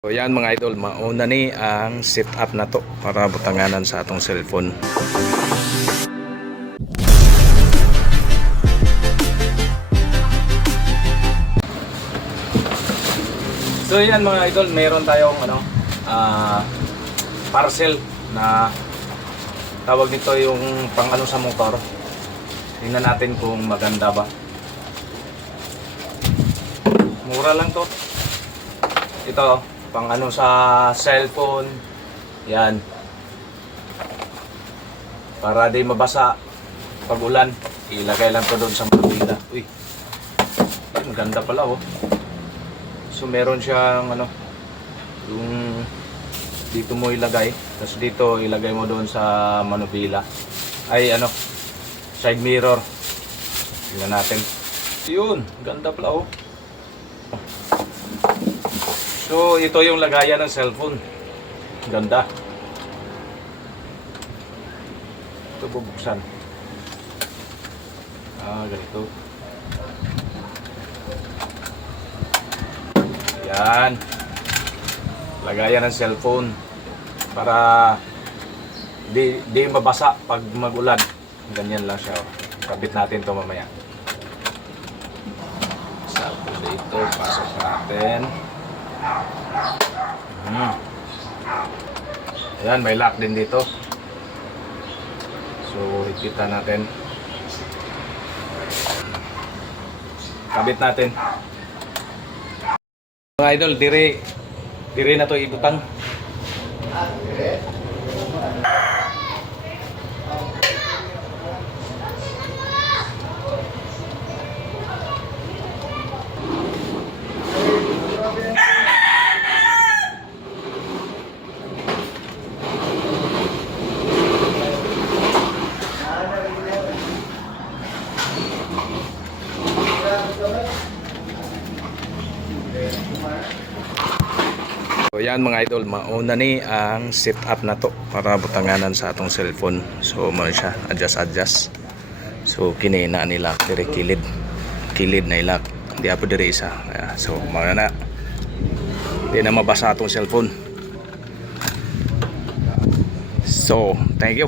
So yan mga idol, mauna ni ang setup na to para butanganan sa atong cellphone. So yan mga idol, meron tayong ano, ah, parcel na tawag nito yung pang ano sa motor. Tingnan natin kung maganda ba. Mura lang to. Ito, pang ano sa cellphone. Yan. Para di mabasa pag ulan. Ilagay lang to doon sa marbila. Uy. Ang ganda pala oh. So meron siyang ano yung dito mo ilagay tapos dito ilagay mo doon sa manubila ay ano side mirror tingnan natin yun ganda pala oh so ito yung lagayan ng cellphone. Ganda. Ito bubuksan. Ah ganito. Yan. Lagayan ng cellphone para di, di mabasa pag magulan. Ganyan lang siya oh. kabit natin to mamaya. Tapos dito pasok natin hmm. ayan may lock din dito so higpitan natin kabit natin mga idol, dire dire na to ibutang. So yan mga idol, mauna ni ang setup na to para butanganan sa atong cellphone. So mo siya, adjust adjust. So kinina nila dire kilid. Kilid na ilak. Di apo dire isa. So mga na. Di na mabasa atong cellphone. So, thank you.